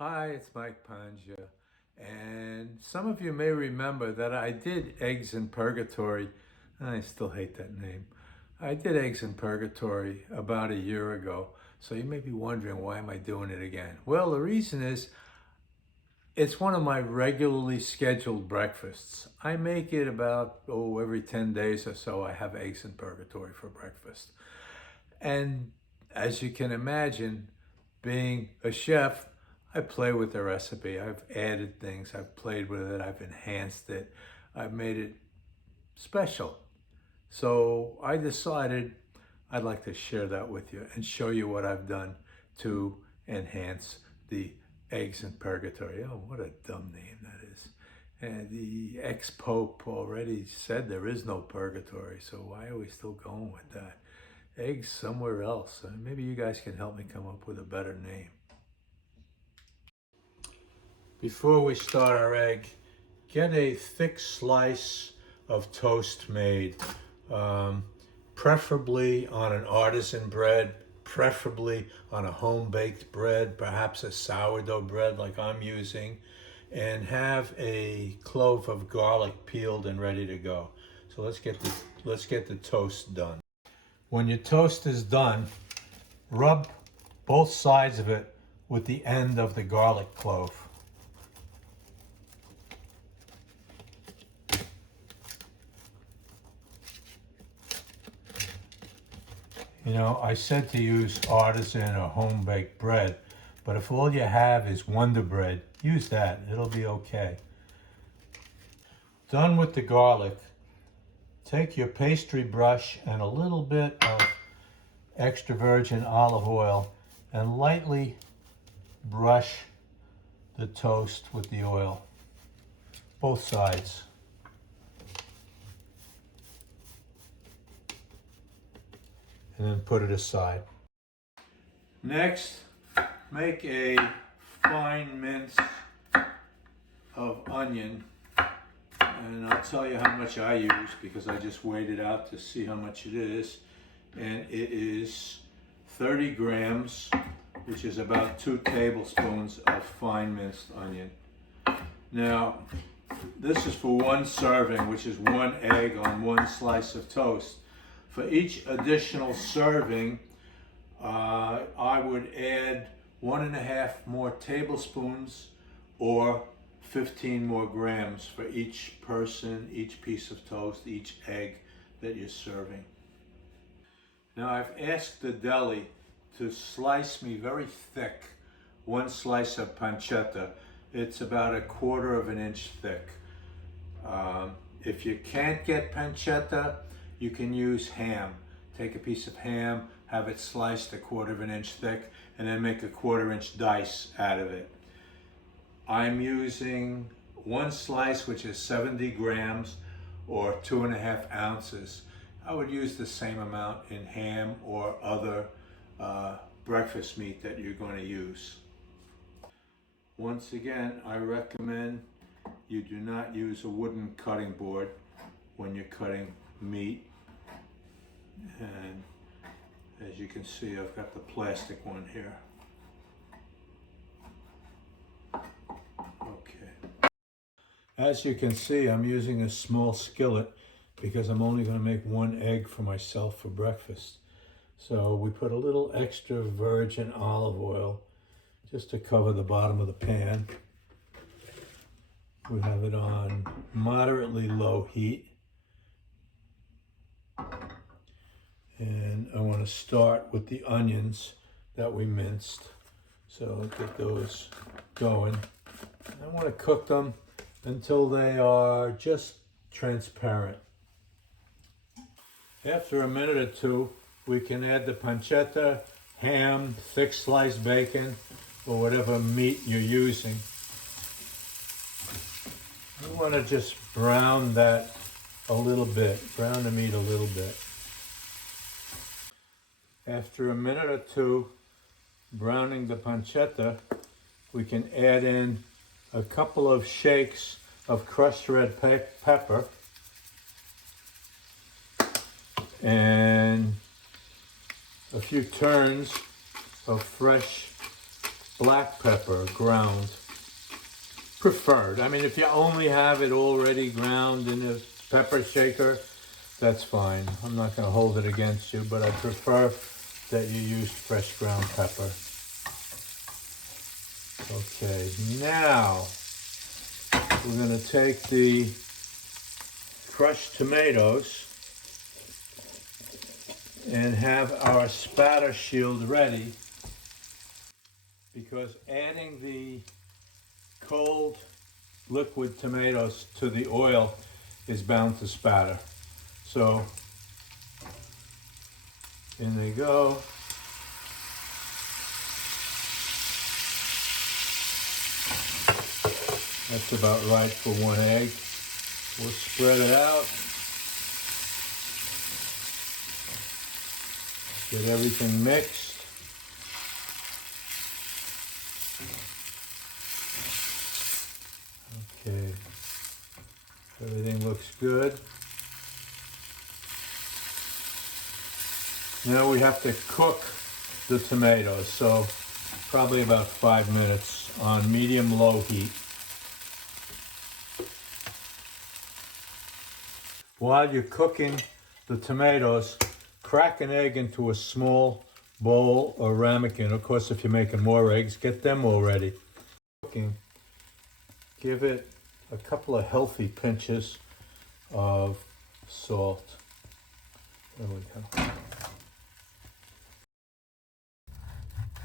Hi, it's Mike Panja, and some of you may remember that I did Eggs in Purgatory. I still hate that name. I did Eggs in Purgatory about a year ago, so you may be wondering, why am I doing it again? Well, the reason is it's one of my regularly scheduled breakfasts. I make it about, every 10 days or so. I have Eggs in Purgatory for breakfast. And as you can imagine, being a chef, I play with the recipe. I've added things, I've played with it, I've enhanced it, I've made it special. So I decided I'd like to share that with you and show you what I've done to enhance the Eggs in Purgatory. Oh, what a dumb name that is. And the ex-pope already said there is no purgatory, so why are we still going with that? Eggs somewhere else. Maybe you guys can help me come up with a better name. Before we start our egg, get a thick slice of toast made, preferably on an artisan bread, preferably on a home-baked bread, perhaps a sourdough bread like I'm using, and have a clove of garlic peeled and ready to go. So let's get the toast done. When your toast is done, rub both sides of it with the end of the garlic clove. You know, I said to use artisan or home-baked bread, but if all you have is Wonder Bread, use that. It'll be okay. Done with the garlic, take your pastry brush and a little bit of extra virgin olive oil and lightly brush the toast with the oil, both sides. And then put it aside. Next, make a fine mince of onion, and I'll tell you how much I use because I just weighed it out to see how much it is, and it is 30 grams, which is about 2 tablespoons of fine minced onion. Now, this is for one serving, which is 1 egg on 1 slice of toast. For each additional serving, I would add 1.5 more tablespoons or 15 more grams for each person, each piece of toast, each egg that you're serving. Now I've asked the deli to slice me very thick 1 slice of pancetta. It's about 1/4 of an inch thick. If you can't get pancetta, you can use ham. Take a piece of ham, have it sliced 1/4 of an inch thick, and then make a 1/4 inch dice out of it. I'm using 1 slice, which is 70 grams or 2.5 ounces. I would use the same amount in ham or other breakfast meat that you're going to use. Once again, I recommend you do not use a wooden cutting board when you're cutting meat. And as you can see, I've got the plastic one here. Okay. As you can see, I'm using a small skillet because I'm only going to make 1 egg for myself for breakfast. So we put a little extra virgin olive oil just to cover the bottom of the pan. We have it on moderately low heat. And I want to start with the onions that we minced. So get those going. I want to cook them until they are just transparent. After a minute or two, we can add the pancetta, ham, thick sliced bacon, or whatever meat you're using. I want to just brown that a little bit, brown the meat a little bit. After a minute or two browning the pancetta, we can add in a couple of shakes of crushed red pepper and a few turns of fresh black pepper ground, preferred. I mean, if you only have it already ground in a pepper shaker, that's fine. I'm not going to hold it against you, but I prefer that you use fresh ground pepper. Okay, now we're going to take the crushed tomatoes and have our spatter shield ready, because adding the cold liquid tomatoes to the oil is bound to spatter. So in they go. That's about right for one egg. We'll spread it out. Get everything mixed. Okay, everything looks good. Now we have to cook the tomatoes, so probably about 5 minutes on medium-low heat. While you're cooking the tomatoes, crack an egg into a small bowl or ramekin. Of course, if you're making more eggs, get them all ready. Cooking, give it a couple of healthy pinches of salt. There we go.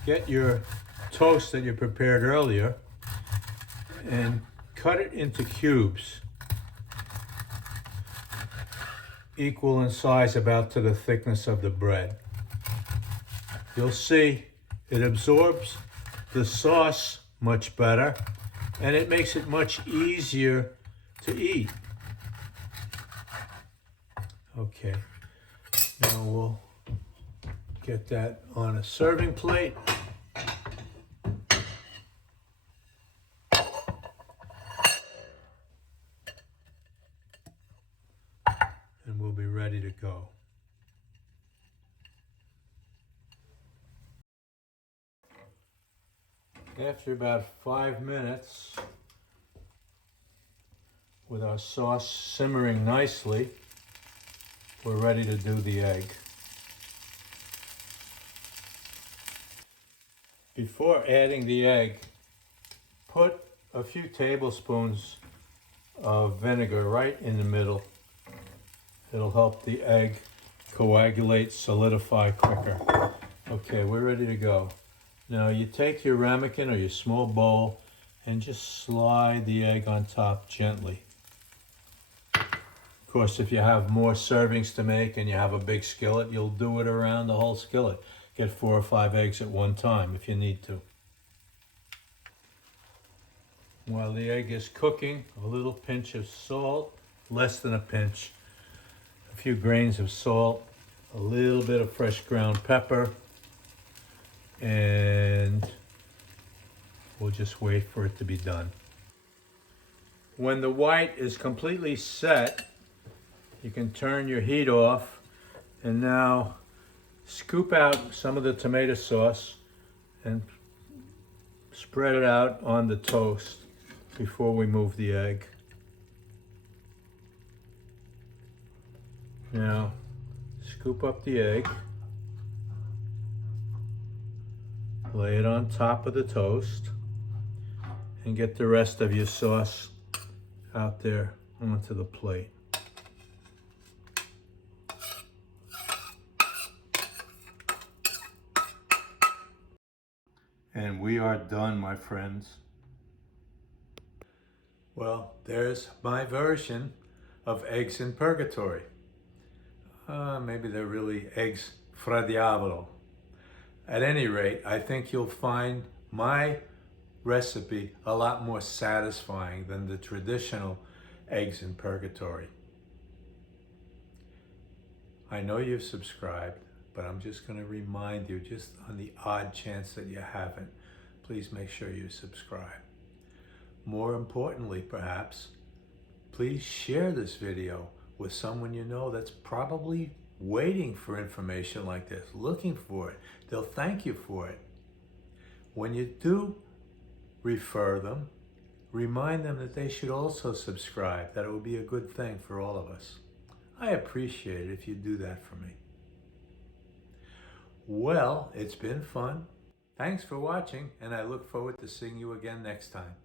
Get your toast that you prepared earlier and cut it into cubes, equal in size about to the thickness of the bread. You'll see it absorbs the sauce much better, and it makes it much easier to eat. Okay, now we'll get that on a serving plate. And we'll be ready to go. After about 5 minutes, with our sauce simmering nicely, we're ready to do the egg. Before adding the egg, put a few tablespoons of vinegar right in the middle. It'll help the egg coagulate, solidify quicker. Okay, we're ready to go. Now you take your ramekin or your small bowl and just slide the egg on top gently. Of course, if you have more servings to make and you have a big skillet, you'll do it around the whole skillet. Get 4 or 5 eggs at one time if you need to. While the egg is cooking, a little pinch of salt, less than a pinch, a few grains of salt, a little bit of fresh ground pepper, and we'll just wait for it to be done. When the white is completely set, you can turn your heat off and now scoop out some of the tomato sauce and spread it out on the toast before we move the egg. Now, scoop up the egg, lay it on top of the toast, and get the rest of your sauce out there onto the plate. And we are done, my friends. Well, there's my version of eggs in purgatory. Maybe they're really eggs fra diavolo. At any rate, I think you'll find my recipe a lot more satisfying than the traditional eggs in purgatory. I know you've subscribed, but I'm just going to remind you, just on the odd chance that you haven't, please make sure you subscribe. More importantly, perhaps, please share this video with someone you know that's probably waiting for information like this, looking for it. They'll thank you for it. When you do refer them, remind them that they should also subscribe, that it would be a good thing for all of us. I appreciate it if you do that for me. Well, it's been fun. Thanks for watching, and I look forward to seeing you again next time.